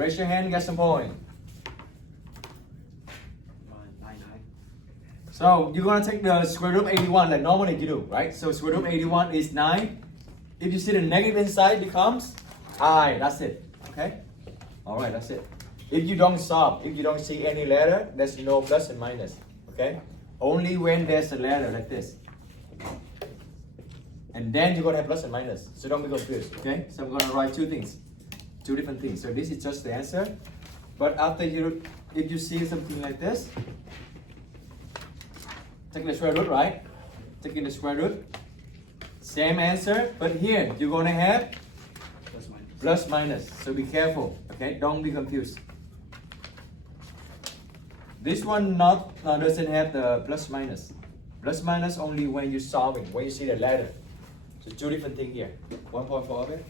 Raise your hand, get some point. So you're gonna take the square root of 81 like normally you do, right? So square root of 81 is 9. If you see the negative inside, it becomes I. That's it. Okay? Alright, that's it. If you don't solve, if you don't see any letter, there's no plus and minus. Okay? Only when there's a letter like this. And then you're gonna have plus and minus. So don't be confused. Okay? So I'm gonna write two things. Two different things. So this is just the answer. But after you, if you see something like this, take the square root, right? Taking the square root. Same answer, but here you're gonna have plus minus. So be careful, okay? Don't be confused. This one doesn't have the plus minus. Plus minus only when you're solving, when you see the letter. So two different things here. 1.4 of it.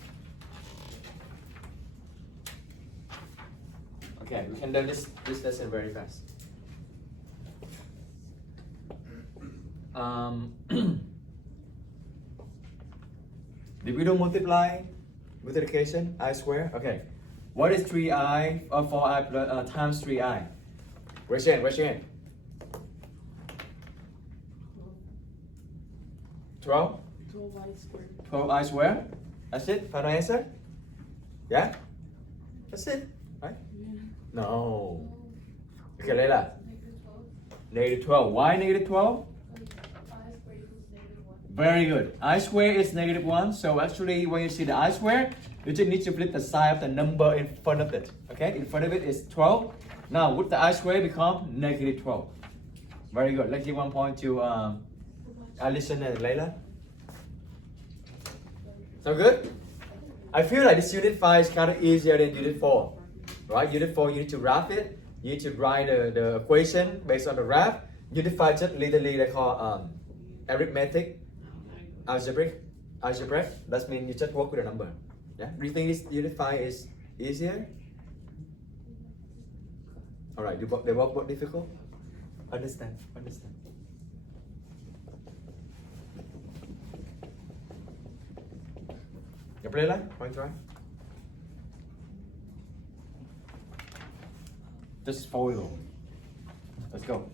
Okay, we can do this lesson very fast. Did we do multiplication? I square? Okay. What is 3i or 4i plus, times 3i? Raise your hand. 12? 12i squared. 12i square? That's it? Final answer? Yeah? That's it? Right? Yeah. No. Okay, Layla. Negative 12. Why negative 12? Very good. I square is negative 1. So actually, when you see the I square, you just need to flip the sign of the number in front of it. Okay? In front of it is 12. Now, with the I square become negative 12. Very good. Let's give 1 point to Alison and Layla. So good? I feel like this unit 5 is kind of easier than unit 4. Right? Unit 4, you need to graph it. You need to write the equation based on the graph. Unit 5 just literally they call arithmetic. Algebraic. That means you just work with a number. Yeah. Do you think this unit 5 is easier? Alright, they work more difficult? Understand. You play like? Want to try? Just foil. Let's go.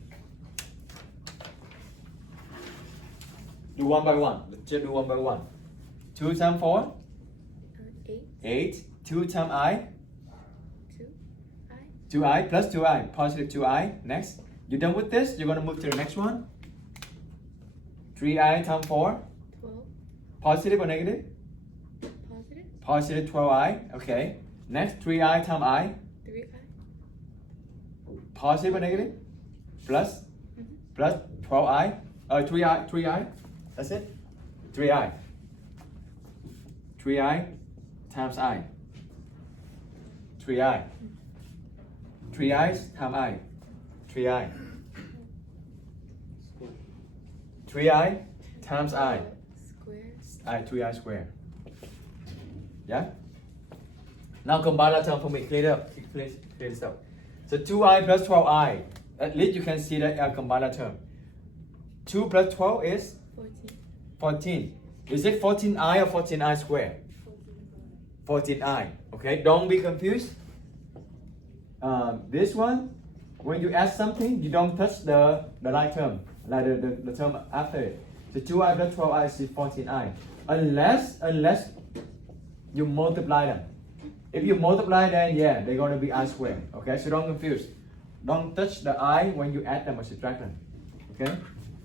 Do one by one. Let's just do one by one. 2 times 4? 8. 8. 2 times I? 2i. 2i plus 2i. Positive 2i. Next. You're done with this? You're going to move to the next one. 3i times 4? 12. Positive or negative? Positive. Positive 12i. Okay. Next. 3i times I? 3i. Positive or negative? Plus? Plus 12i? 3i? That's it? 3i. 3i times I. 3i. 3i times I. 3i. 3i times I. Square. 3i square. Yeah? Now combine that term for me. Clear this up. So 2i plus 12i. At least you can see that combine that term. 2 plus 12 is? 14. Is it 14i or 14i square? 14i. Okay, don't be confused. This one, when you add something, you don't touch the like term, like the term after it. So 2i plus 12i is 14i. Unless you multiply them. If you multiply them, yeah, they're going to be I squared. Okay, so don't confuse. Don't touch the I when you add them or subtract them. Okay,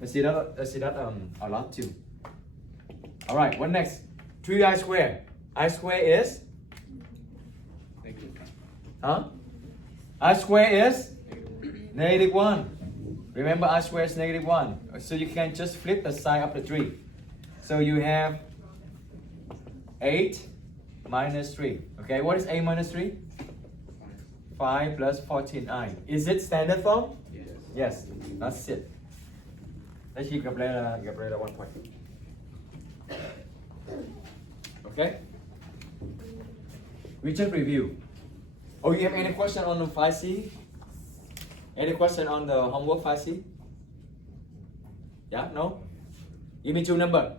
I see that a lot too. All right, what next? 3i squared. I squared is? Huh? I squared is? Negative 1. Remember, I squared is negative 1. So you can just flip the sign of the 3. So you have 8 minus 3. Okay, what is 8 minus 3? 5 plus 14i. Is it standard form? Yes. Yes, that's it. Let's keep gặp 1 point. Okay? We just review. Oh, you have any question on the 5C? Any question on the homework 5C? Yeah? No? Give me 2 number.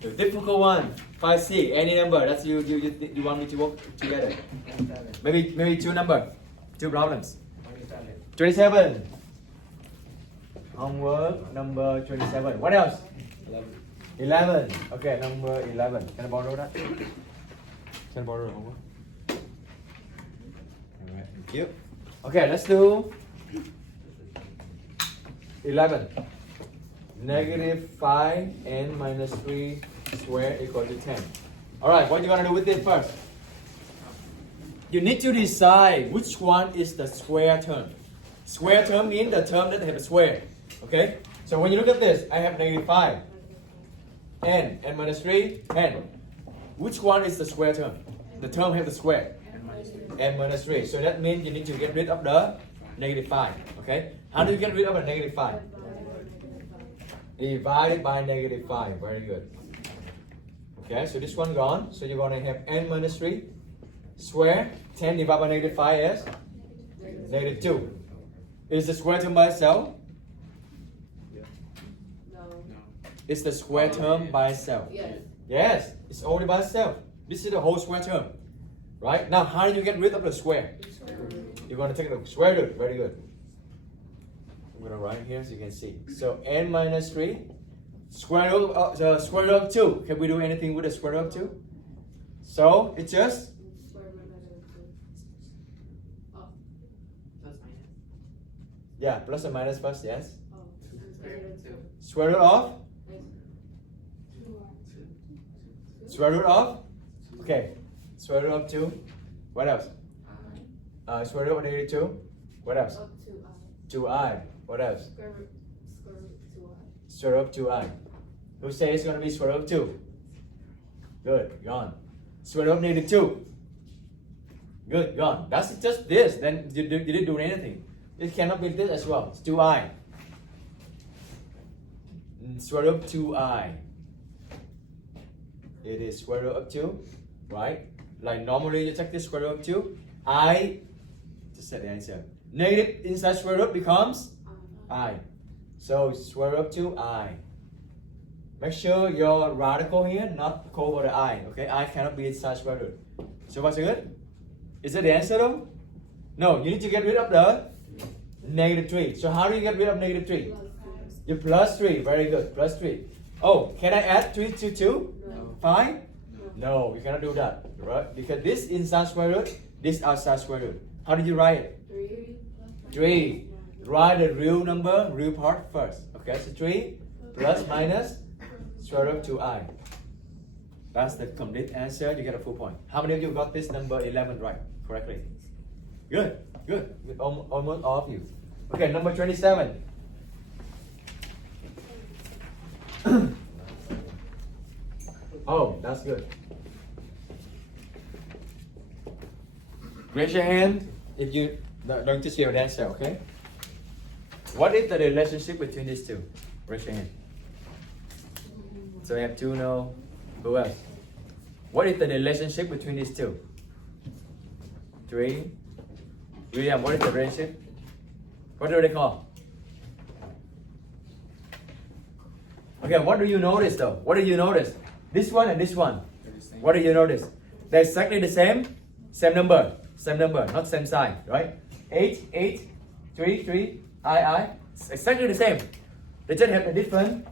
The difficult one. 5, 6, any number that you want me to work together. Maybe two problems. 27. Homework number 27. What else? 11. Okay, number 11. Can I borrow that? Can I borrow the homework? Alright, thank you. Okay, let's do 11. Negative 5 n minus 3 squared equal to 10. Alright, what you gonna do with this first? You need to decide which one is the square term. Square term means the term that have a square. Okay? So when you look at this, I have negative 5. N minus 3, n. Which one is the square term? The term have the square. N minus 3. So that means you need to get rid of the negative 5. Okay? How do you get rid of the negative 5? Divided by negative 5. Very good. Okay, so this one gone. So you're going to have n minus 3 square. 10 divided by negative 5 is negative 2. Is the square term by itself? It's the square term by itself. Yes, it's only by itself. This is the whole square term. Right? Now, how do you get rid of the square? You're going to take the square root. Very good. I'm going to write here so you can see. So, n minus 3 square root of 2. Can we do anything with the square root of 2? So, it's just yeah, plus or minus first, yes. Square root of? Square root of? Okay. Square root of 2. What else? Square root of negative 2. What else? 2i. What else? Square root of 2i. Who says it's going to be square root of 2? Good. Gone. Square root of negative 2. Good. Gone. That's just this. Then you didn't do anything. It cannot be this as well. It's 2i. Square root of 2i. It is square root of 2, right? Like normally you take this square root of 2. I just set the answer. Negative inside square root becomes I. So square root of 2i. Make sure your radical here not over the I. Okay, I cannot be inside square root. So what's good? Is that the answer though? No, you need to get rid of the negative 3. So how do you get rid of negative 3? You plus 3. Very good. Plus 3. Oh, can I add 3 to 2? No. 5? No, you cannot do that. Right? Because this inside square root, this outside square root. How did you write it? 3. Write the real number, real part first. Okay, so 3 plus minus square root of 2i. That's the complete answer. You get a full point. How many of you got this number 11 right correctly? Good, good. Almost all of you. Okay, number 27. Oh, that's good. Raise your hand if you don't just your answer, okay? What is the relationship between these two? Raise your hand. So we have 2 no. Who else? What is the relationship between these two? 3. William, what is the relationship? What do they call? Okay, what do you notice though? What do you notice? This one and this one. What do you notice? They're exactly the same. Same number, not same sign, right? 8, 8, 3, 3, I. It's exactly the same. They just have a different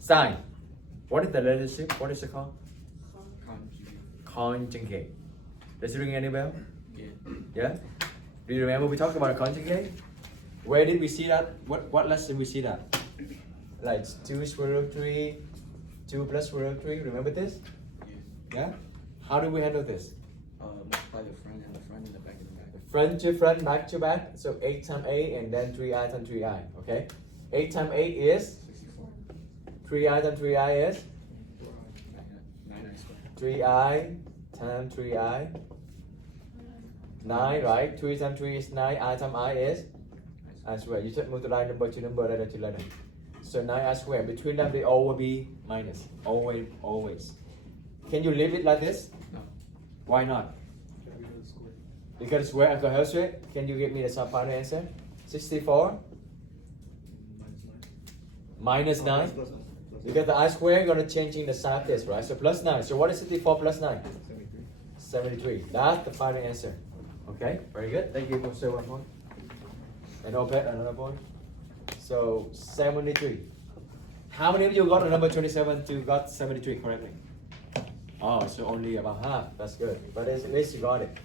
sign. What is the relationship? What is it called? Conjugate. Does it ring any bell? Yeah. Yeah? Do you remember we talked about a conjugate? Where did we see that? What lesson we see that? Like 2 square root of 3, 2 plus square root of 3. Remember this? Yeah. How do we handle this? Multiply the front and the front and the back and the back. Front to front, back to back. So 8 times 8 and then 3i times 3i. Okay. 8 times 8 is 64. 3i times 3i is 9i squared. 3i times 3i. 9, right? 3 times 3 is 9. I times I is I squared. You just multiply number to number, letter to letter. So 9i squared. Between them, they all will be minus. Always, always. Can you leave it like this? No. Why not? Because square and cohort square. Can you give me the final answer? 64 minus 9 You get the I square, you're gonna changing the sign of this, right? So plus 9. So what is 64 plus 9? 73. 73. That's the final answer. Okay, very good. Thank you for saying 1 point. And Opet, another point. So 73. How many of you got the number 27 to got 73 correctly? Oh, so only about half. That's good. But at least you got it.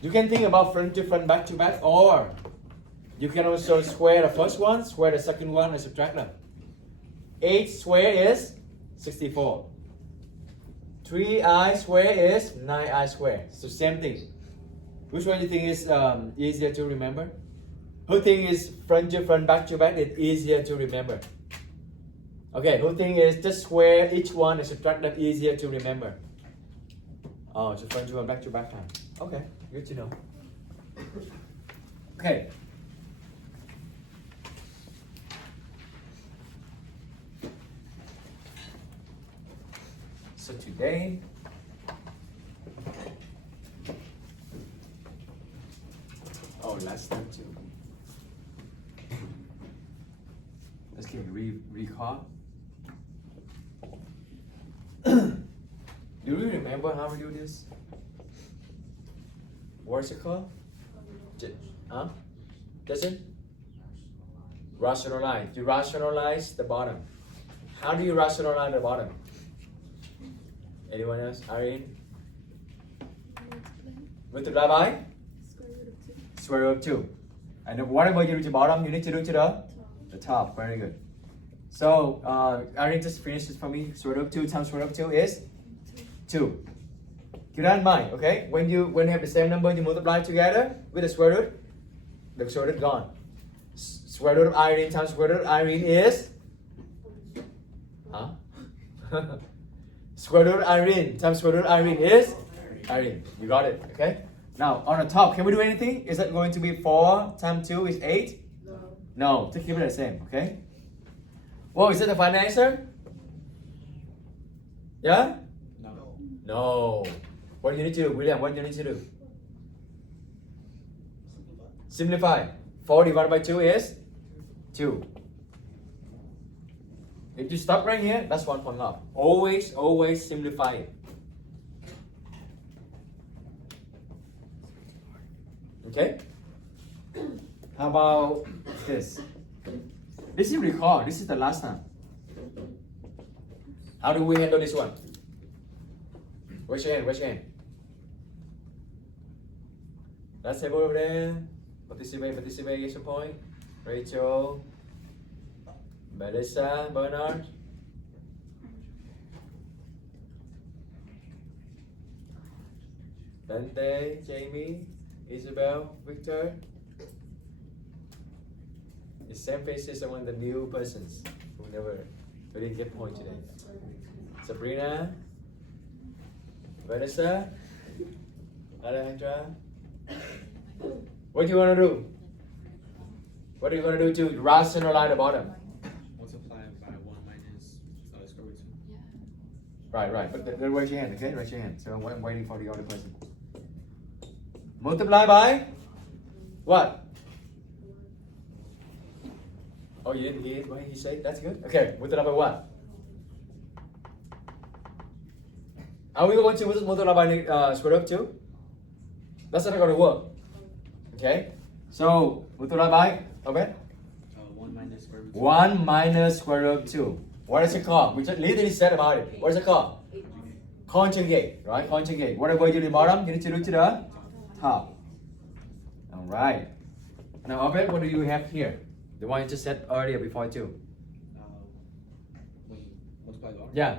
You can think about front to front, back to back, or you can also square the first one, square the second one, and subtract them. 8 square is 64. 3i square is 9i square. So same thing. Which one do you think is easier to remember? Who think is front to front, back to back is easier to remember? Okay, who think is just square each one and subtract them easier to remember? Oh, so front to front, back to back time. Okay, good to know. Okay. So today, oh, last time too. Let's get recall. Do you remember how we do this? What's it called? Huh? Doesn't? Rationalize. You rationalize the bottom. How do you rationalize the bottom? Anyone else? Irene? Multiply by? Square root of 2. And whatever you do to the bottom, you need to do to the top. Very good. So, Irene just finished this for me. Square root of 2 times square root of 2 is 2. Keep that in mind, okay? When you have the same number, you multiply together with the square root gone. Square root of Irene times square root of Irene is? Huh? Square root of Irene times square root of Irene is? Irene. You got it, okay? Now, on the top, can we do anything? Is that going to be 4 times 2 is 8? No. No, just keep it the same, okay? Well, is that the final answer? Yeah? No. No. What do you need to do, William? What do you need to do? Simplify. 4 divided by 2 is 2. If you stop right here, that's 1 point off. Always simplify it. Okay? How about this? This is recall. This is the last time. How do we handle this one? Raise your hand. Last table over there. Participate, get some point. Rachel, Melissa, Bernard. Dante, Jamie, Isabel, Victor. The same faces among the new persons who didn't get point today. Sabrina, Vanessa, Alejandra. What do you want to do? What are you going to do to rationalize the bottom? Multiply by 1 minus square root 2. Yeah. Right. But then raise your hand, okay? Raise your hand. So I'm waiting for the other person. Multiply by what? Oh, you didn't hear what he said? That's good. Okay, multiply by what? Are we going to multiply by square root of 2? That's not going to work. Okay? So, multiply by, okay? 1 minus square root 2. 1 minus square root of 2. What is it called? We just literally said about it. What is it called? Conjugate, right? Conjugate. Whatever you do to the bottom, you need to do to the top. Alright. Now, Obed, what do you have here? The one you just said earlier before 2. When multiply the R? Yeah.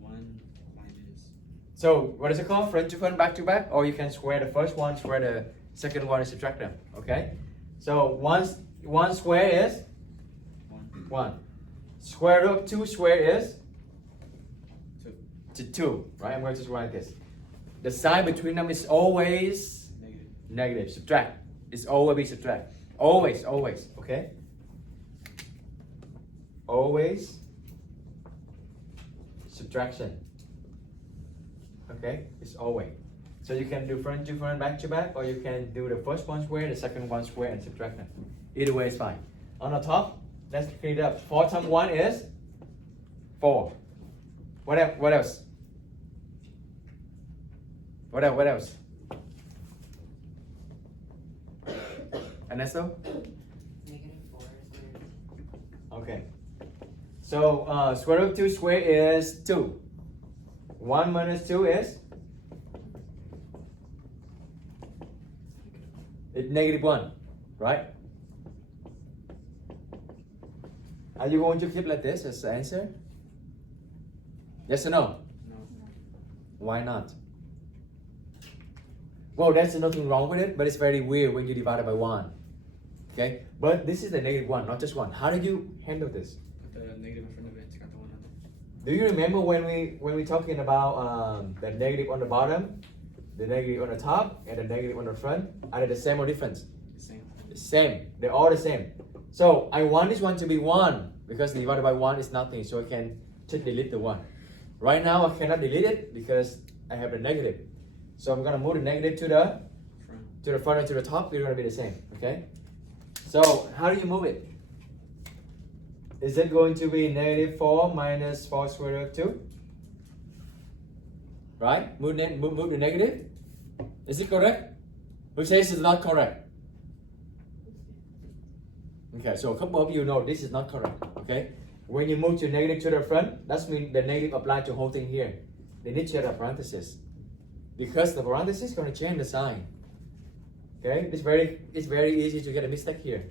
1 minus. So, what is it called? Front to front, back to back? Or you can square the first one, square the second one, and subtract them. Okay? So, one square is 1. Square root of 2 square is 2. Right? I'm going to just write this. The sign between them is always negative. Subtract. It's always be subtract. Always. Okay? Always subtraction. Okay? It's always. So you can do front to front, back to back, or you can do the first one square, the second one square, and subtract them. Either way is fine. On the top, Let's clean it up. 4 times 1 is 4. What else? What else? What else? What else? Ernesto? Okay. So square root of 2 square is 2. 1 minus 2 is? It's negative 1, right? Are you going to keep like this as the answer? Yes or no? No. Why not? Well, there's nothing wrong with it, but it's very weird when you divide it by 1. Okay? But this is the negative 1, not just 1. How did you handle this? Put the negative in front of it. It's got the 1 on it. Do you remember when we talking about the negative on the bottom, the negative on the top, and the negative on the front? Are they the same or different? The same. The same. They're all the same. So I want this one to be 1 because divided by 1 is nothing, so I can just delete the 1. Right now I cannot delete it because I have the negative. So I'm gonna move the negative to the front and to the top. They're gonna be the same. Okay. So how do you move it? Is it going to be negative 4 minus 4 square root of 2? Right? Move the negative. Is it correct? Who says it's not correct? Okay, so a couple of you know this is not correct. Okay? When you move to negative to the front, that means the negative applies to the whole thing here. They need to add a parenthesis. Because the parenthesis is going to change the sign. Okay? It's very easy to get a mistake here.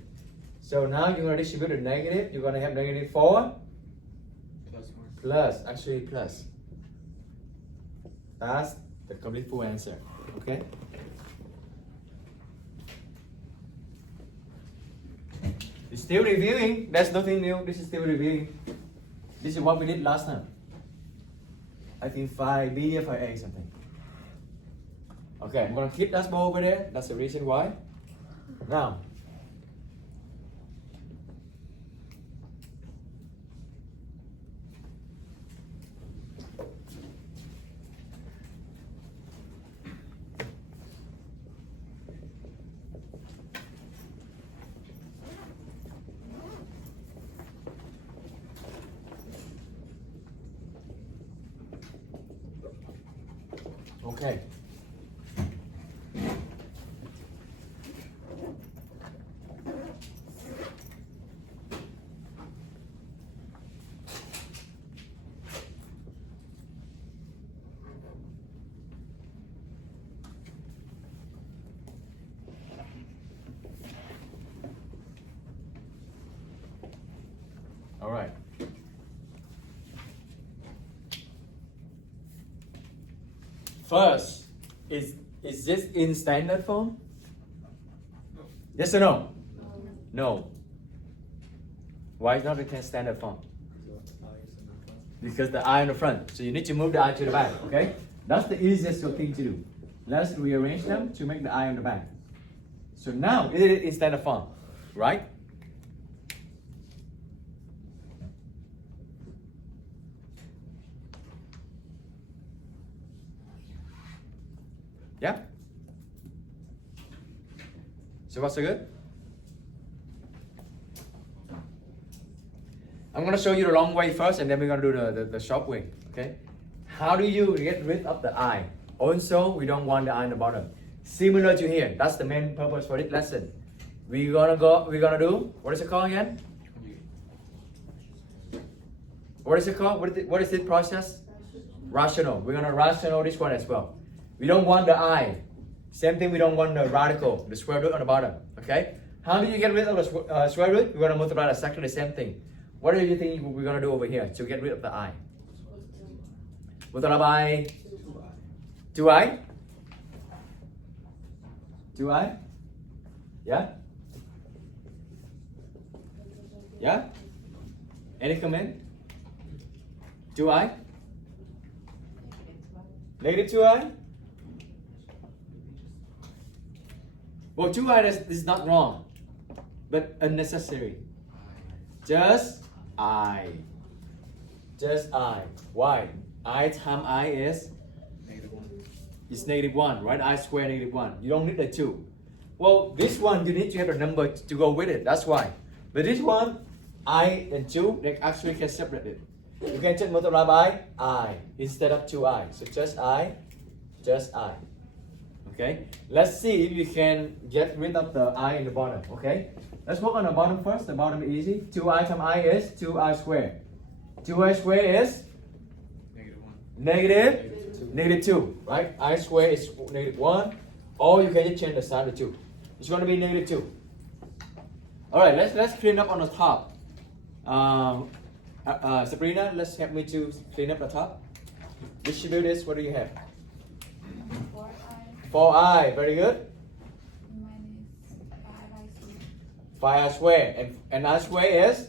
So now you're going to distribute the negative. You're going to have negative 4 Plus 1. plus, actually plus. That's the complete full answer. Okay? It's still reviewing. There's nothing new. This is still reviewing. This is what we did last time. I think 5B or 5A something. Okay, I'm going to keep that ball over there. That's the reason why. Now, okay. All right. First, is this in standard form? Yes or no? No. Why is not in standard form? Because the I in the front. So you need to move the I to the back, okay? That's the easiest thing to do. Let's rearrange them to make the I on the back. So now it is in standard form, right? Yeah? So what's so good? I'm going to show you the long way first and then we're going to do the short way, okay? How do you get rid of the I? Also, we don't want the I in the bottom. Similar to here, that's the main purpose for this lesson. We're gonna do, what is it called again? What is it called? What is this process? Rational. We're gonna rational this one as well. We don't want the I. Same thing, we don't want the radical, the square root on the bottom, okay? How do you get rid of the square root? We're gonna multiply exactly the same thing. What do you think we're gonna do over here to get rid of the I? Multiply by 2i? 2i? Yeah? Yeah? Any comment? 2i? Negative 2i? Well, 2i is not wrong, but unnecessary. Just I. Just I. Why? I times I is? Negative 1. It's negative 1, right? I squared negative 1. You don't need the 2. Well, this one, you need to have a number to go with it. That's why. But this one, I and 2, they actually can separate it. You can just multiply by I instead of 2I. So just I. Okay, let's see if you can get rid of the I in the bottom. Okay, let's work on the bottom first. The bottom is easy. 2I times I is 2I squared. 2I squared is negative 2, right? I squared is negative 1. Or you can just change the sign to 2. It's going to be negative 2. Alright, let's clean up on the top. Sabrina, let's help me to clean up the top. Distribute this. What do you have? 4i, very good. Minus 5i squared. 5i squared. And I squared is?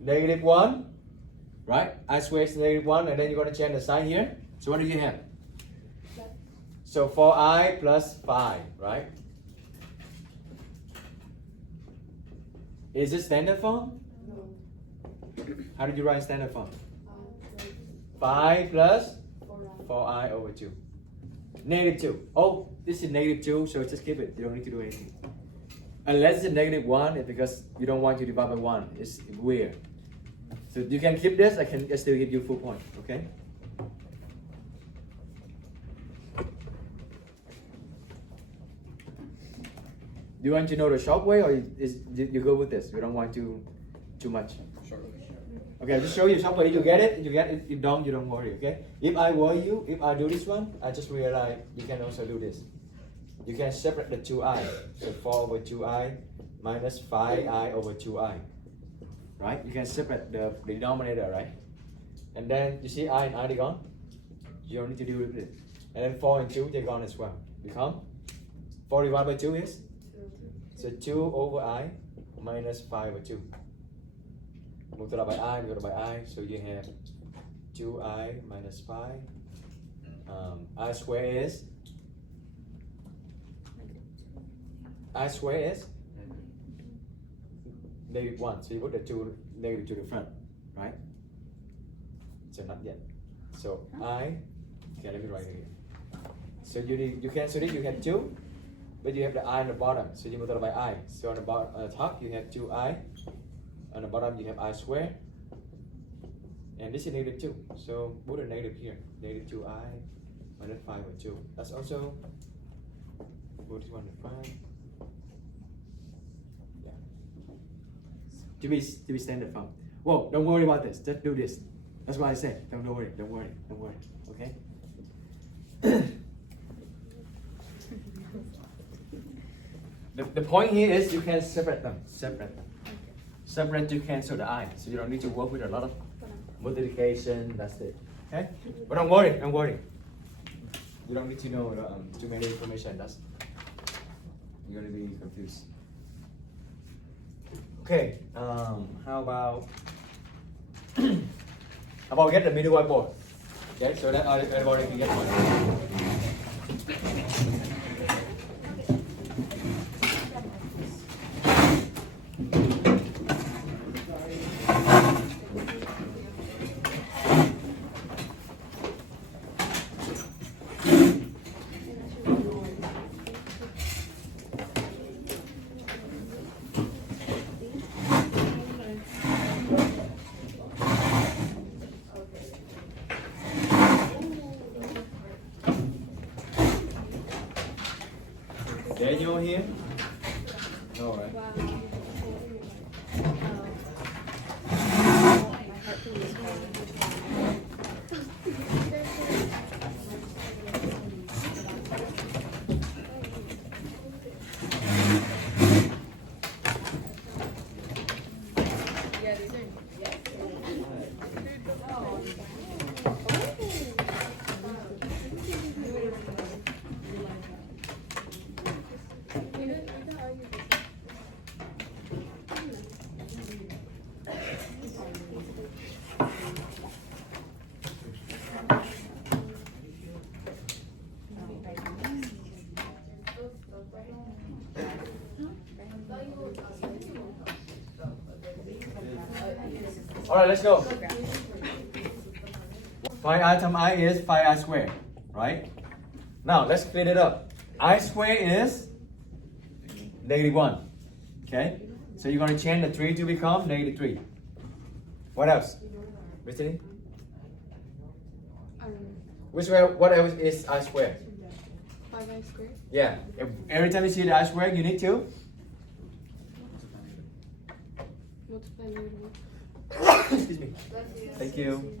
Negative 1. Right? I squared is negative 1. And then you're going to change the sign here. So what do you have? So 4i plus 5, right? Is it standard form? No. How did you write standard form? 5 plus 4i. 4i over 2. Negative 2. Oh, this is negative 2, so just keep it. You don't need to do anything. Unless it's negative 1, it's because you don't want to divide by 1. It's weird. So you can keep this, I can still give you full point, okay? Do you want to know the short way, or you go with this? You don't want to too much. Short. Okay, I'll just show you short way. You get it. You get it. If you don't worry. Okay. If I were you, if I do this one, I just realize you can also do this. You can separate the 2i. So 4 over 2i minus 5i over 2i. Right? You can separate the denominator, right? And then you see I and I, they gone. You don't need to do with it. And then 4 and 2, they're gone as well. Become 4 divided by 2 is? So 2 over I minus 5 over 2. Multiply by I, so you have 2I minus 5. I square is? I square is? Negative 1. So you put the 2 negative to the front, right? So not yet. So I, okay, let me write it here. So you cancel it, you have 2. But you have the I on the bottom, so you multiply by I. So on the top you have 2I. On the bottom you have I squared. And this is negative 2. So put a negative here. Negative 2I minus 5 over 2. That's also put this one to 5. Yeah. To be standard form. Whoa, don't worry about this. Just do this. That's what I said. Don't worry. Okay? The point here is you can separate them. Separate to cancel the I. So you don't need to work with a lot of multiplication. That's it. Okay? But don't worry. You don't need to know too many information. You're gonna be confused. Okay. How about get the middle whiteboard? Okay. So that everybody can get one. Daniel here? All right. Wow. Yeah, these are. All right, let's go. 5i times I is 5i squared, right? Now let's clean it up. I squared is negative 1. Okay? So you're going to change the 3 to become negative 3. What else? Brittany? I don't know. Which way? What else is I squared? 5i squared. Yeah. Every time you see the I squared, you need to Multiply negative 1. excuse me. Thank you.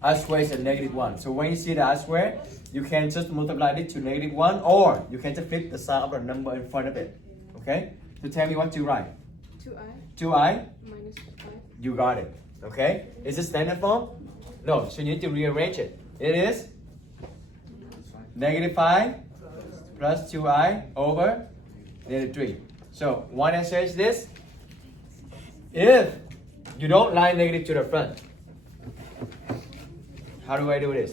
I squared is a negative 1. So when you see the I squared, you can just multiply it to negative 1, or you can just flip the sign of the number in front of it. Okay? So tell me what you write. 2i 2i, minus 5. you got it. Okay? Is it standard form? No, so you need to rearrange it. It is negative 5 plus 2i over negative 3. So one answer is this. If you don't line negative to the front, how do I do this?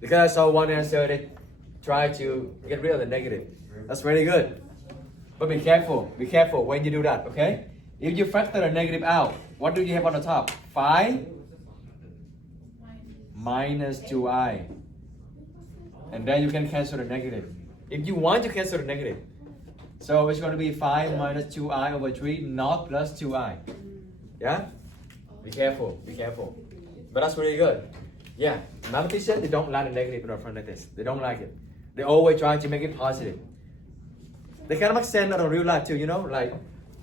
Because I saw one answer that try to get rid of the negative. That's really good. But be careful when you do that, okay? If you factor the negative out, what do you have on the top? 5 minus 2i. And then you can cancel the negative. If you want to cancel the negative. So it's going to be 5 minus 2i over 3, not plus 2i. Yeah? Be careful. But that's really good. Yeah, mathematicians, they don't like the negative in the front like this. They don't like it. They always try to make it positive. They kind of make sense in real life too, you know? Like,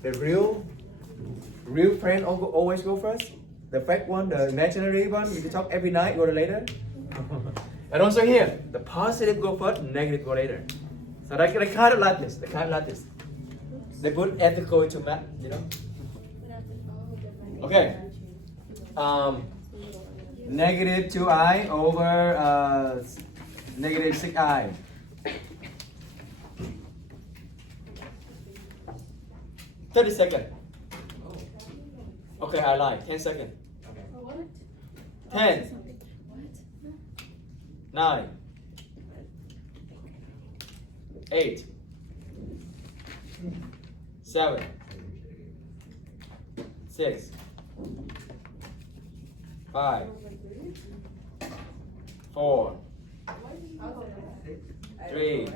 the real friend always go first. The fake one, the imaginary one, if you talk every night, go later. And also here, the positive go first, negative go later. So they kind of like this. They put ethical into math, you know? Okay. Negative 2i over negative 6i. $30. Okay, I lied. 10 seconds. 10, 9, 8, 7, 6, 5, 4, 3,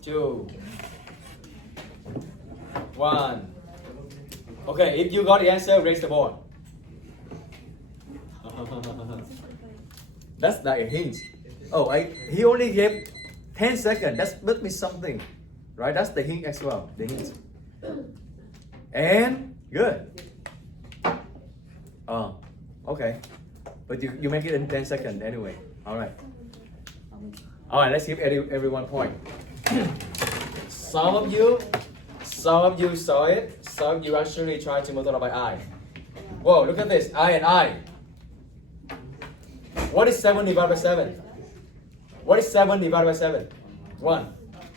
2, 1. Okay, if you got the answer, raise the board. That's like a hint. Oh, he only gave 10 seconds. That must be something, right? That's the hint as well. The hint. And good. Oh, okay. But you make it in 10 seconds anyway. All right. Let's give everyone point. Some of you saw it. Some of you actually tried to multiply by I. Whoa, look at this. I and I. What is 7 divided by 7? What is 7 divided by 7? 1.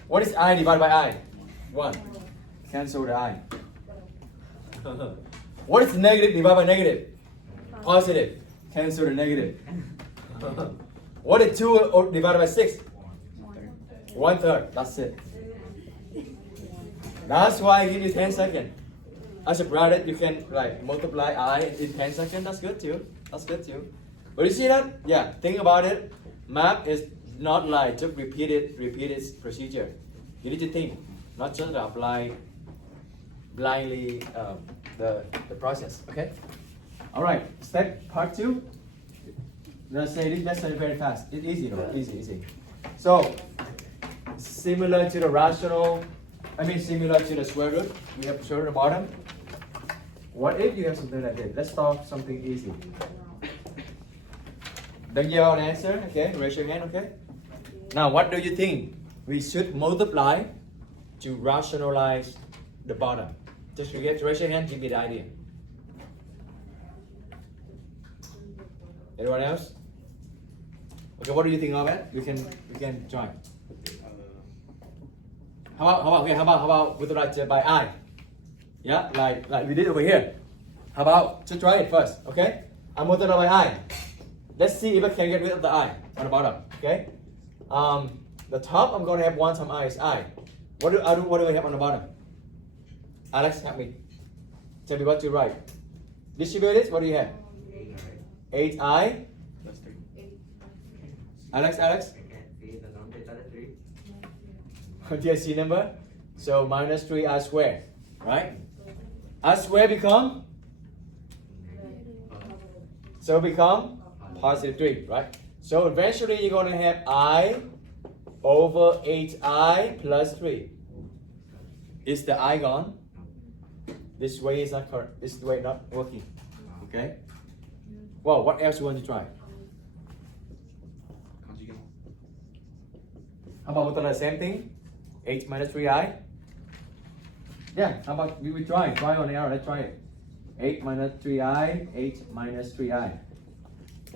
What is I divided by I? 1. Cancel the I. What is negative divided by negative? Positive. Cancel the negative. What is 2 divided by 6? 1/3. That's it. That's why I give you 10 seconds. As a brother, you can like multiply I in 10 seconds. That's good too. But you see that? Yeah, think about it. Math is not like just repeat its procedure. You need to think, not just apply blindly the process. Okay? Alright, step part 2. Let's say this lesson very fast. It's easy, no? Easy. So, similar to the square root, we have square root at the bottom. What if you have something like this? Let's start something easy. Then you have an answer, okay? Raise your hand, okay? Now, what do you think we should multiply to rationalize the bottom? Just raise your hand, give me the idea. Anyone else? Okay, what do you think of it? You can join. How about multiply by I? Yeah, like we did over here. How about just try it first, okay? I multiply by I. Let's see if I can get rid of the I on the bottom, okay? The top I'm going to have 1 times I is I. What do I have on the bottom? Alex, help me. Tell me what you write. Distribute it, what do you have? 8i. Plus 3. Alex? Do you see number? So minus 3i squared, right? I squared become? So become positive 3, right? So eventually you're going to have I over 8i plus 3. Is the I gone? This way is not correct. This way not working. Okay? Well, what else you want to try? Conjugate. How about the same thing? 8 minus 3i? Yeah, how about we try? Try on the error. Let's try it. 8 minus 3i, 8 minus 3i.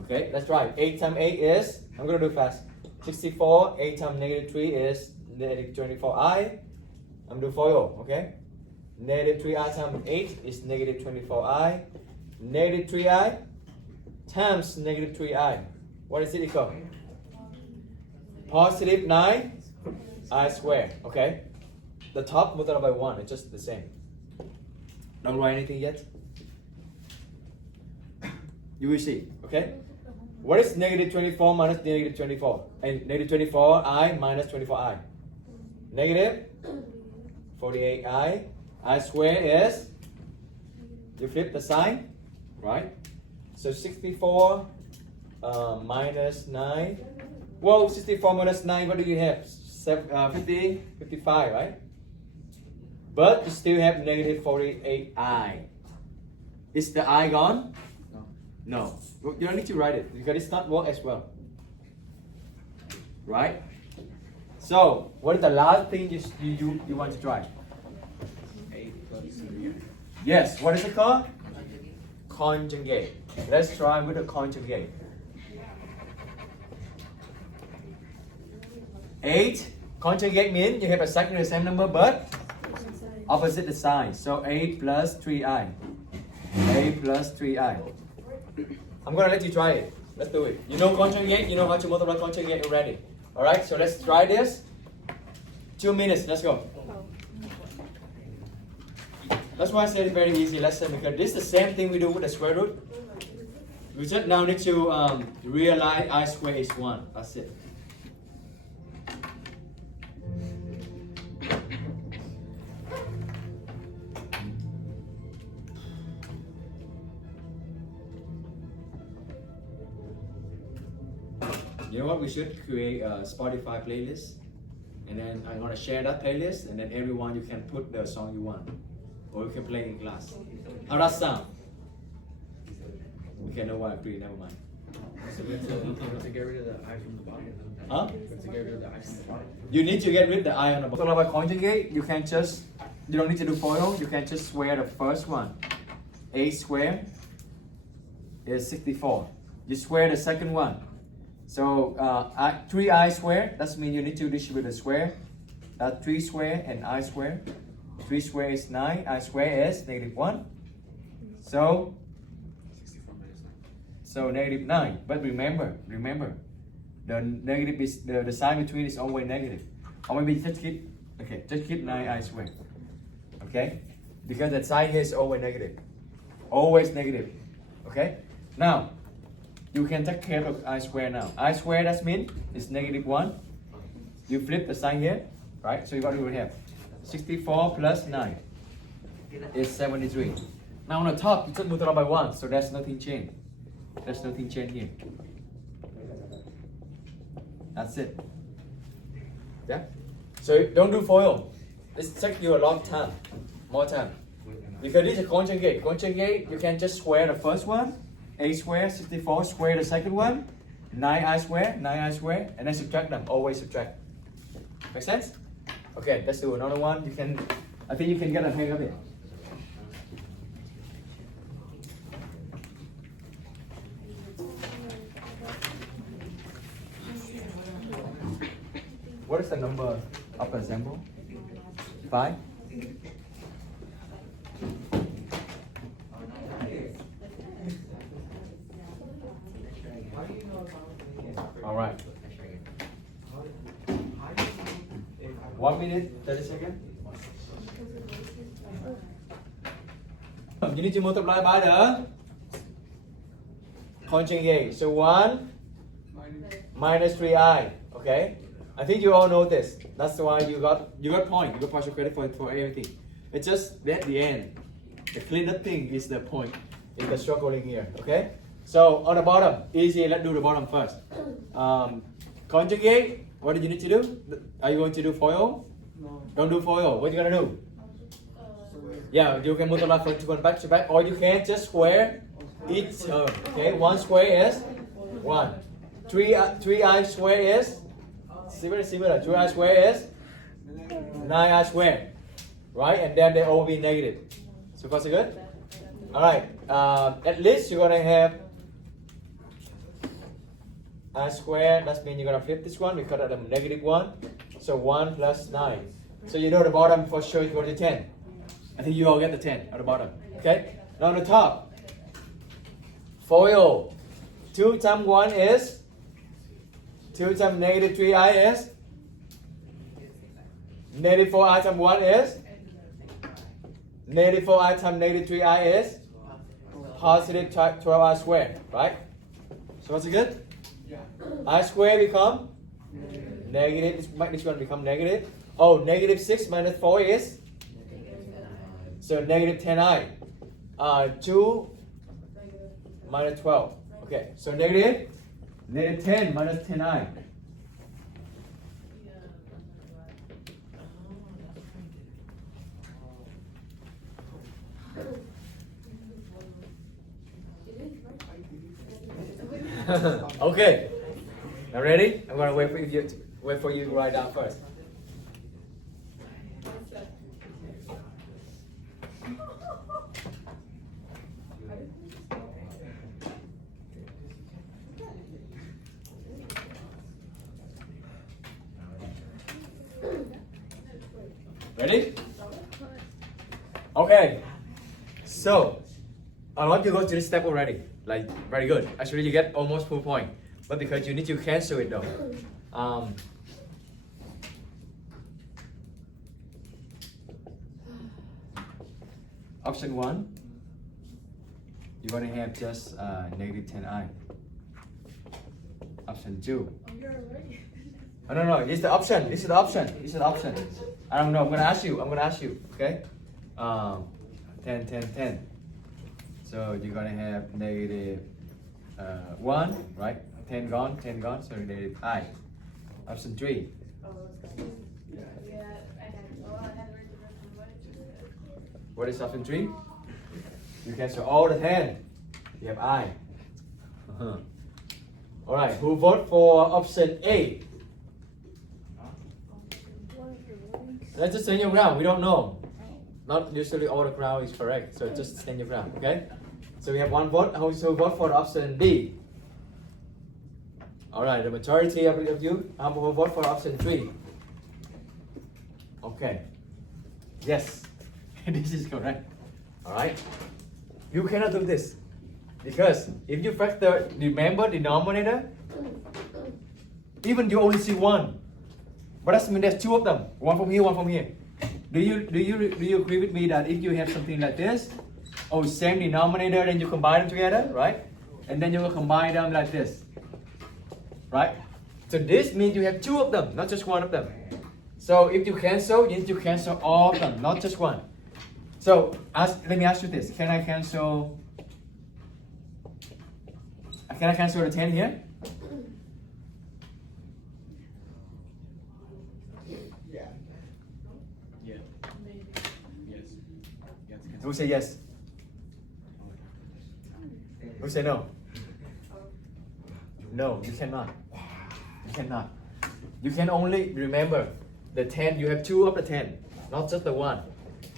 Okay, let's try. 8 times 8 is, I'm going to do fast. 64, 8 times negative 3 is negative 24i. I'm doing for you, okay? Negative 3i times 8 is negative 24i. Negative 3i times negative 3i. What is it equal? Positive 9i squared, okay? The top multiplied by 1 is just the same. Don't write anything yet. You will see, okay? What is negative 24 minus negative 24? And negative 24i minus 24i. Negative 48i. I squared is, you flip the sign, right? So 64 minus 9. Well, 64 minus 9, what do you have? 50, 55, right? But you still have negative 48i. Is the I gone? No. No. You don't need to write it because it's not work as well. Right? So, what is the last thing you want to try? 8 plus 3i. Yes, what is it called? Conjugate. Let's try with the conjugate. 8 conjugate means you have exactly the same number but opposite the sign. So 8 plus 3i. 8 plus 3i. I'm gonna let you try it. Let's do it. You know conjugate, you know how to multiply conjugate already. Alright, so let's try this. 2 minutes, let's go. That's why I said it's very easy lesson because this is the same thing we do with the square root. We just now need to realize I squared is 1. That's it. You know what? We should create a Spotify playlist, and then I'm gonna share that playlist, and then everyone you can put the song you want, or you can play in class. How that sound? Okay, no one agree. Never mind. So we have to get rid of the I from the bottom. Huh? We have to get rid of the I from the bottom. You need to get rid of the I on the bottom. So about conjugate, you can just, you don't need to do FOIL. You can just square the first one. A squared is 64. You square the second one. So 3i squared, that means you need to distribute the square. 3 squared and I squared. 3 squared is 9, I squared is negative 1. So 64 minus 9. so negative 9. But remember, the negative is the sign between is always negative. Or maybe just keep 9i squared. Okay? Because the sign here is always negative. Always negative. Okay? Now you can take care of I squared now. I squared that means it's negative 1. You flip the sign here, right? So what do we have? 64 plus 9 is 73. Now on the top, you just multiply by 1, so there's nothing changed. There's nothing changed here. That's it. Yeah? So don't do FOIL. This takes you a long time, more time. Because this is a conjugate. Conjugate, you can just square the first one. A squared, 64, square the second one, 9i squared, and then subtract them, always subtract. Make sense? Okay, let's do another one. I think you can get a hang of it. What is the number of example? 5? All right. 1 minute, 30 seconds. You need to multiply by the conjugate. So 1 minus 3i. Okay. I think you all know this. That's why you got point. You got partial credit for everything. It's just at the end. The cleanup thing is the point. Is the struggling here. Okay. So on the bottom, easy. Let's do the bottom first. Conjugate. What do you need to do? Are you going to do FOIL? No. Don't do FOIL. What are you gonna do? Yeah, you can multiply from one back to back, or you can just square each term. Okay, 1 square is 1. 3i square is similar. 3i square is 9i square, right? And then they all be negative. So far so good. All right. At least you're gonna have I square. That means you're gonna flip this one because of the negative one. So 1 plus 9. So you know the bottom for sure is going to 10. I think you all get the 10 at the bottom. Okay. Now on the top. FOIL. 2 times 1 is 2 times negative 3i is negative 4i times 1 is negative 4i times negative 3i is positive 12i squared, right? So what's it good? I squared become negative. This one become negative. Oh, negative 6 minus 4 is so negative 10i. 2 minus 12. Okay, so negative 10 minus 10i. Okay, now ready? I'm gonna wait for you to write down first. Ready? Okay. So, I want you to go to this step already. Like, very good. Actually, you get almost full point. But because you need to cancel it though. Option 1, you're going to have just negative 10i. Option 2. Oh, no, this is the option. This is the option. I don't know. I'm gonna ask you. Okay. 10. So you're gonna have negative 1, right? 10 gone. So negative I. Option 3. What is option 3? You cancel all the 10. You have I. All right. Who vote for option A? Let's just stand your ground. We don't know. Not usually all the ground is correct. So just stand your ground. Okay. So we have 1 vote. So vote for option D. All right. The majority of you will vote for option 3. Okay. Yes. This is correct. All right. You cannot do this because if you factor, remember denominator. Even you only see 1. But that means there's 2 of them. One from here, one from here. Do you agree with me that if you have something like this, same denominator, then you combine them together, right? And then you will combine them like this, right? So this means you have 2 of them, not just 1 of them. So if you cancel, you need to cancel all of them, not just 1. So let me ask you this: Can I cancel the 10 here? Who say yes? Who say no? No, you cannot. You can only remember the 10. You have 2 of the 10, not just the 1,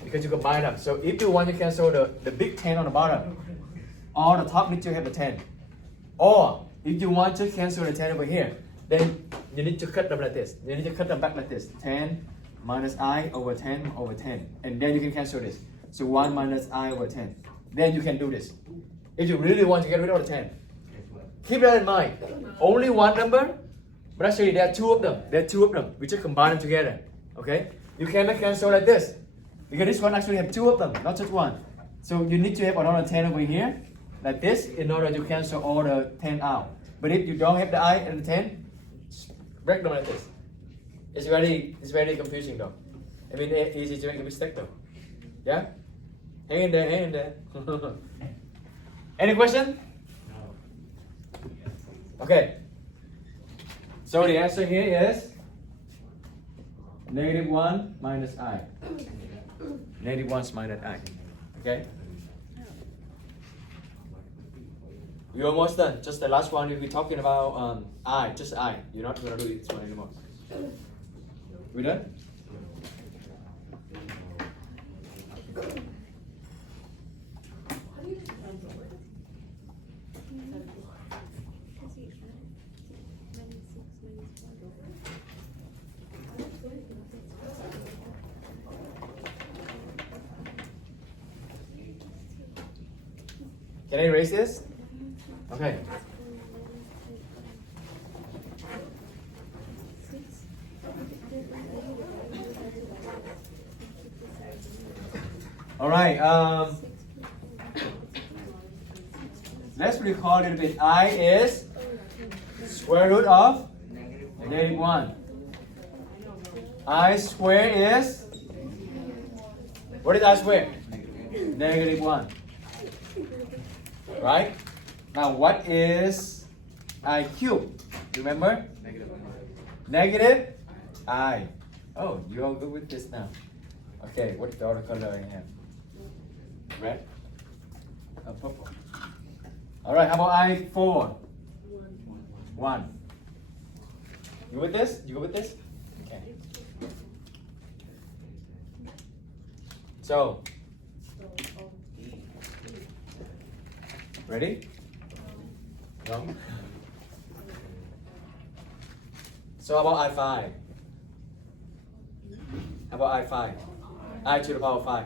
because you combine them. So if you want to cancel the big 10 on the bottom, all the top need to have the 10. Or if you want to cancel the 10 over here, then you need to cut them like this. You need to cut them back like this. 10 minus I over 10 over 10. And then you can cancel this. So 1 minus I over 10. Then you can do this. If you really want to get rid of the 10. Keep that in mind. Only 1 number, but actually there are 2 of them. We just combine them together. Okay? You cannot cancel like this. Because this one actually have 2 of them, not just 1. So you need to have another 10 over here, like this, in order to cancel all the 10 out. But if you don't have the I and the 10, break them like this. It's very confusing though. I mean, easy to make a mistake though. Yeah? Hang in there. Any question? Okay. So the answer here is -1 minus I. -1 minus I. Okay? We're almost done. Just the last one, we'll be talking about I, just I. You're not gonna do this one anymore. We done? Can I erase this? Okay. All right. Let's recall a little bit. I is square root of -1. I square is, what is I square? -1. Right? Now what is I cubed? Remember? Negative I. Oh, you all good with this now? Okay, what's the other color I have? Red? Oh, purple. Alright, how about I4? 1. You with this? You go with this? Okay. So, ready? No? So how about I5? How about I5? I to the power of 5.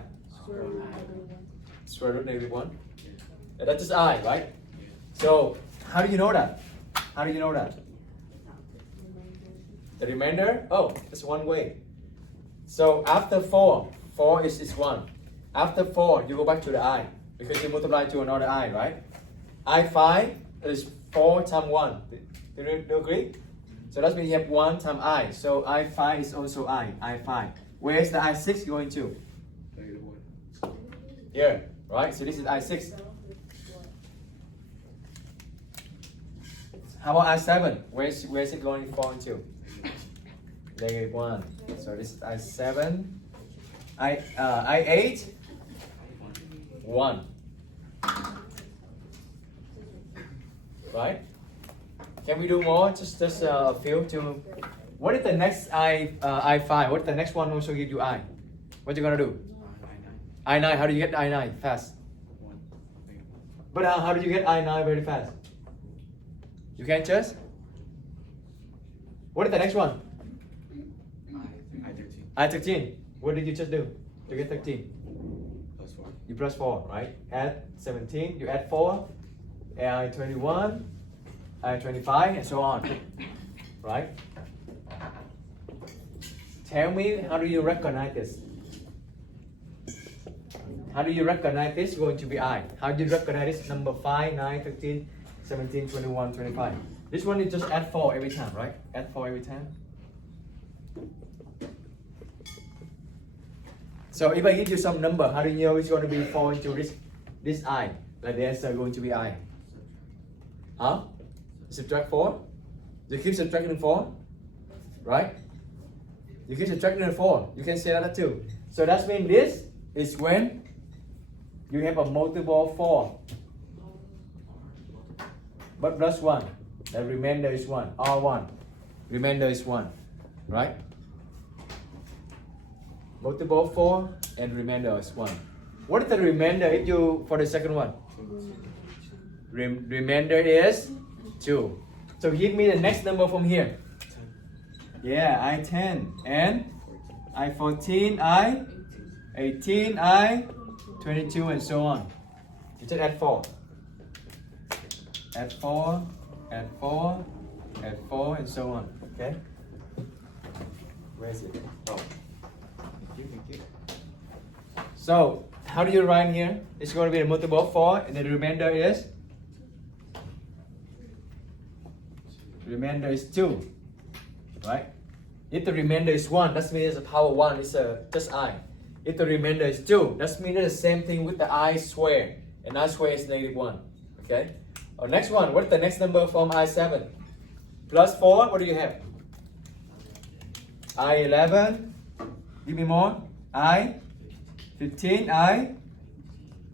Square root -1. Yeah, that's just I, right? So how do you know that? How do you know that? The remainder? Oh, that's one way. So after 4, 4 is 1. After 4, you go back to the I because you multiply to another I, right? I5 is 4 times 1. Do you agree? So that means you have 1 times I. So I5 is also I5. Where is the I6 going to? -1. Here, right? So this is I6. How about I7? Where is it going to fall into? -1. So this is I7. I8, 1. Right? Can we do more? Just a few to. What is the next I5? What is the next one also give you I? What you gonna do? I9. How do you get I9 fast? 1. But how do you get I9 very fast? You can't just. What is the next one? I13. I13. What did you just do to get 13? +4. You plus 4, right? Add 17, you add 4, I21, I25, and so on. Right? Tell me, how do you recognize this? How do you recognize this going to be I? How do you recognize this number 5, 9, 13, 17, 21, 25? This one you just add 4 every time, right? Add 4 every time. So if I give you some number, how do you know it's going to be fall into this I? Like the answer going to be I. Huh? Subtract 4. You keep subtracting 4, right? You keep subtracting 4. You can say that too. So that means this is when you have a multiple of 4, but plus 1. The remainder is 1. R1. Remainder is 1, right? Multiple of 4 and remainder is 1. What is the remainder if you for the second one? Remainder is 2. So give me the next number from here. Yeah, I10 and I14, I18, I22, and so on. You just add 4. Add 4, add 4, add 4, and so on. Okay? Where is it? Oh. Thank you. So, how do you write here? It's going to be a multiple of 4, and the remainder is? Remainder is 2. Right? If the remainder is 1, that means the power 1 is just I. If the remainder is 2, that means the same thing with the I square. And I square is negative 1. Okay? Next one, what's the next number from I7? Plus 4, what do you have? I11, give me more. I15,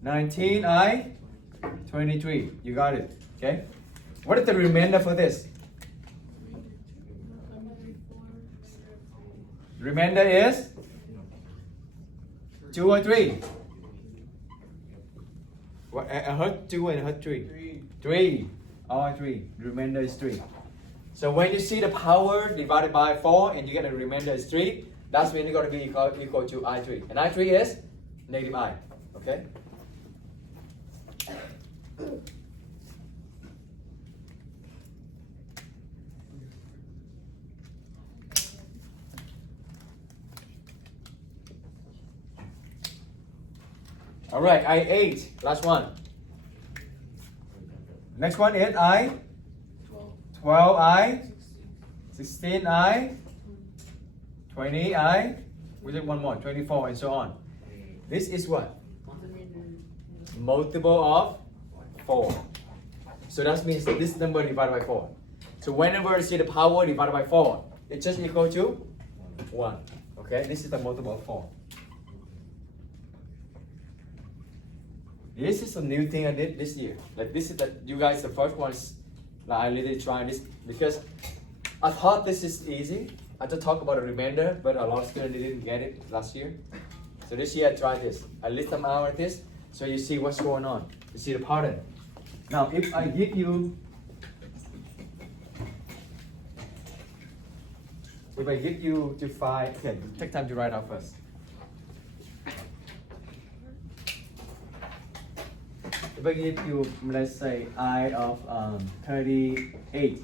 I19, I23. You got it. Okay? What is the remainder for this? Remainder is 2 or 3? What, I heard 2 and I heard 3. 3. All 3. Remainder is 3. So when you see the power divided by 4 and you get the remainder is 3, that's when it's going to be equal to I3. And I3 is negative I. Okay? Alright, I8. Last one. Next one is I12, I16, I20, I. We did one more, 24 and so on. This is what? Multiple of 4. So that means this number divided by 4. So whenever you see the power divided by 4, it's just equal to 1. Okay, this is the multiple of 4. This is a new thing I did this year. Like this is you guys the first ones that I really try this because I thought this is easy. I just talk about the remainder, but a lot of students didn't get it last year. So this year I tried this. I list them out like this, so you see what's going on. You see the pattern. Now, if I give you to find, okay, take time to write out first. If I give you, let's say, I of 38,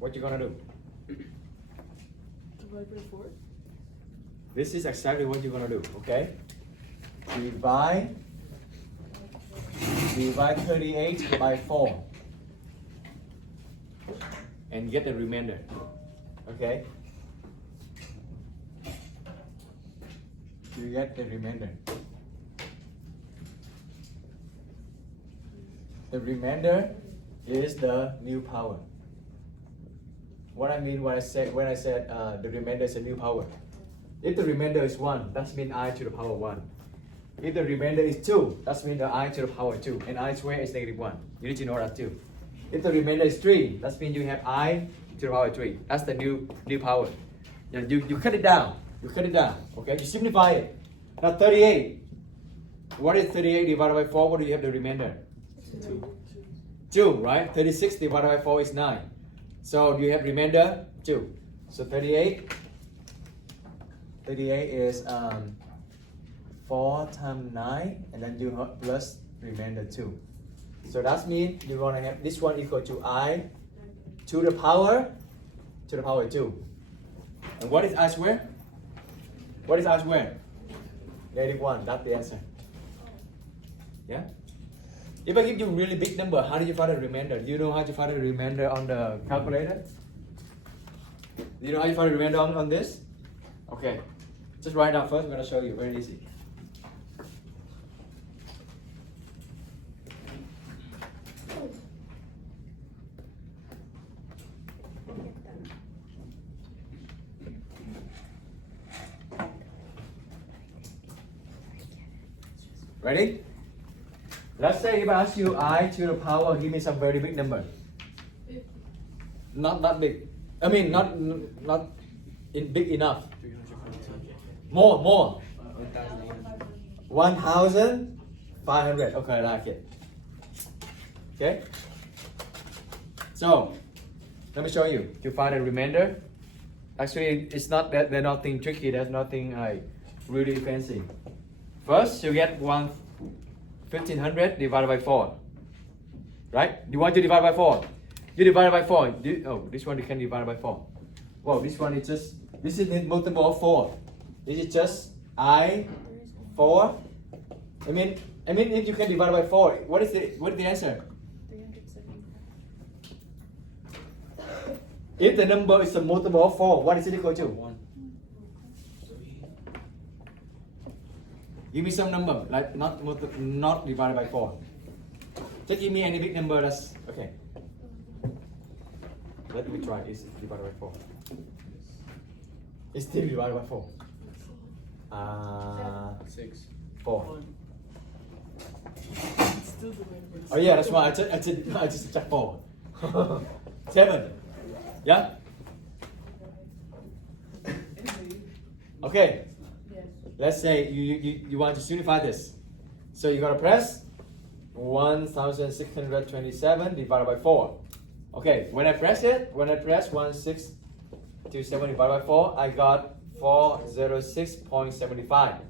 what you gonna do? Divide by 4. This is exactly what you're gonna do, okay? Divide 38 by 4 and get the remainder, okay? You get the remainder. The remainder is the new power. What I mean when I said the remainder is a new power. If the remainder is 1, that means I to the power 1. If the remainder is 2, that means the I to the power 2. And I square is negative 1. You need to know that too. If the remainder is 3, that means you have I to the power 3. That's the new power. You cut it down. You cut it down. Okay? You simplify it. Now 38. What is 38 divided by 4? What do you have the remainder? 2, right? 36 divided by 4 is 9. So you have remainder 2. So 38 is 4 times 9, and then you have plus remainder 2. So that means you're gonna have this one equal to I to the power 2. And what is I square? What is I square? Negative 1. That's the answer. Yeah. If I give you a really big number, how do you find the remainder? Do you know how to find the remainder on the calculator? Do you know how you find the remainder on this? Okay, just write down first. I'm going to show you. Very easy. Ready? Let's say if I ask you I to the power, give me some very big number. Not that big. I mean, not big enough. More. 1,500. Okay, I like it. Okay. So let me show you to find a remainder. Actually, it's not that there's nothing tricky. There's nothing really fancy. First, you get 1,500 divided by 4. Right? You want to divide by 4. You divide by 4. This one you can divide by 4. Well, this one is just, this is the multiple of 4. This is just I4. I mean, if you can divide by 4, what is the answer? 375. If the number is a multiple of 4, what is it equal to? 1. Give me some number, like not divided by 4. Just give me any big number that's okay. Let me try. Is it divided by 4? It's still divided by 4. 6. 4. Oh yeah, that's why I just checked 4. 7. Yeah? Okay. Let's say you want to simplify this. So you're gonna press 1627 divided by 4. Okay, when I press 1627 divided by 4, I got 406.75.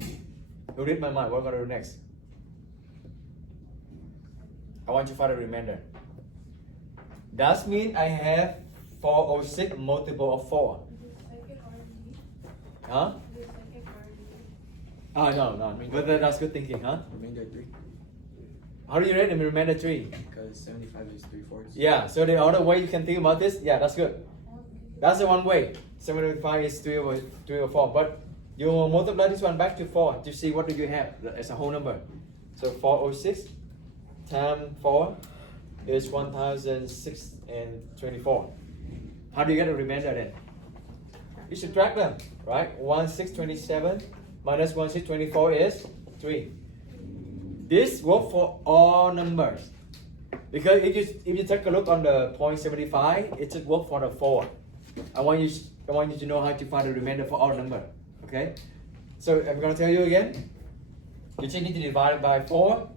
You read my mind, what am I gonna do next? I want you to find a remainder. That means I have 406 multiple of 4. Huh? No. But that's good thinking, huh? Remainder 3. How do you rate the remainder 3? Because 75 is 3/4. Yeah, so the other way you can think about this, yeah, that's good. That's the one way. 75 is 3 over 4. But you multiply this one back to 4 to see what do you have as a whole number. So 406 times 4 is 1024. How do you get the remainder then? You subtract them, right? 1627 minus 1624 is 3. This works for all numbers. Because if you take a look on the 0.75, it should work for the 4. I want you to know how to find the remainder for all number. Okay? So I'm gonna tell you again. You just need to divide it by 4.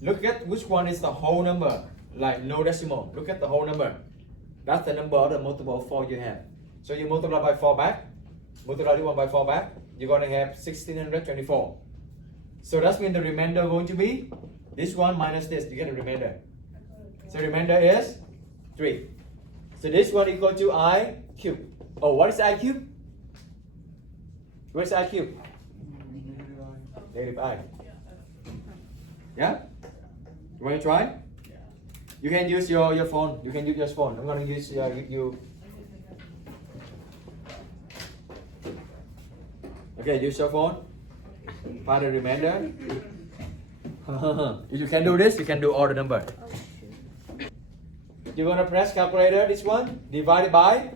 Look at which one is the whole number, like no decimal. Look at the whole number. That's the number of the multiple of 4 you have. So you multiply by 4 back, multiply this one by 4 back, you're gonna have 1624. So that means the remainder going to be this one minus this, you get a remainder. So remainder is 3. So this one equal to I cube. Oh, what is I cube? What is I cube? Negative I. Yeah? You want to try? You can use your phone. You can use your phone. I'm going to use you. Okay, use your phone. Find the remainder. If you can do this, you can do all the number. You're going to press calculator, this one, divided by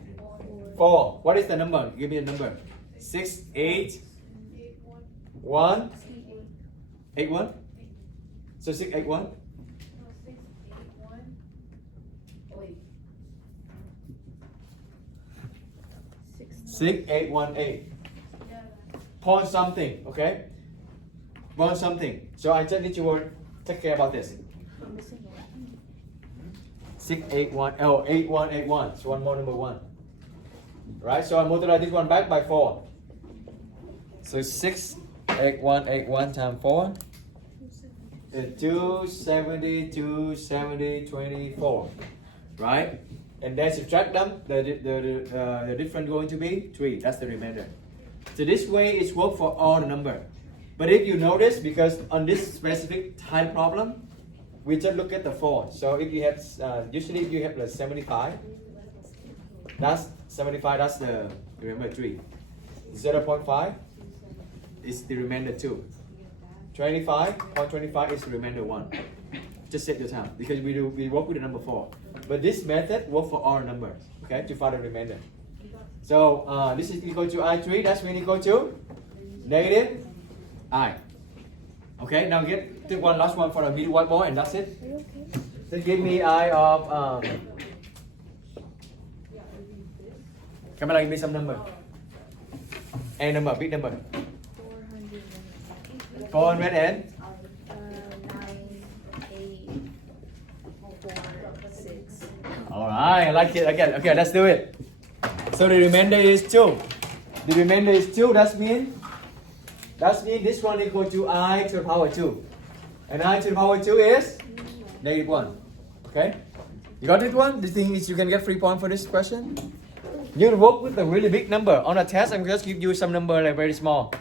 4. What is the number? Give me a number. 681. 81? So 681? 6818. Point something, okay? Point something. So I just need you to take care about this. 681, 8181. So one more number 1. Right? So I multiply this one back by 4. So 68181 times 4 is 270, 270, 24. Right? And then subtract them, the difference going to be 3. That's the remainder. So this way it's work for all the number. But if you notice, because on this specific type problem, we just look at the 4. So if you have, usually if you have like 75, that's 75, that's the remainder 3. 0.5 is the remainder 2. 25.25 is the remainder 1. Just set your time, because we work with the number 4. But this method works for all numbers, okay, to find the remainder. So this is equal to I3, that's when equal to negative I. Okay, now take one last one for a middle whiteboard and that's it. So give me I of, Camilla, give me some number. A number, big number. 400 and? 9,846. Alright, I like it. Okay, let's do it. So the remainder is 2. The remainder is 2, that means this one equal to I to the power 2. And I to the power 2 is negative 1. Okay? You got this one? Do you think you can get 3 points for this question? You can work with a really big number. On a test, I'm just give you some number like very small.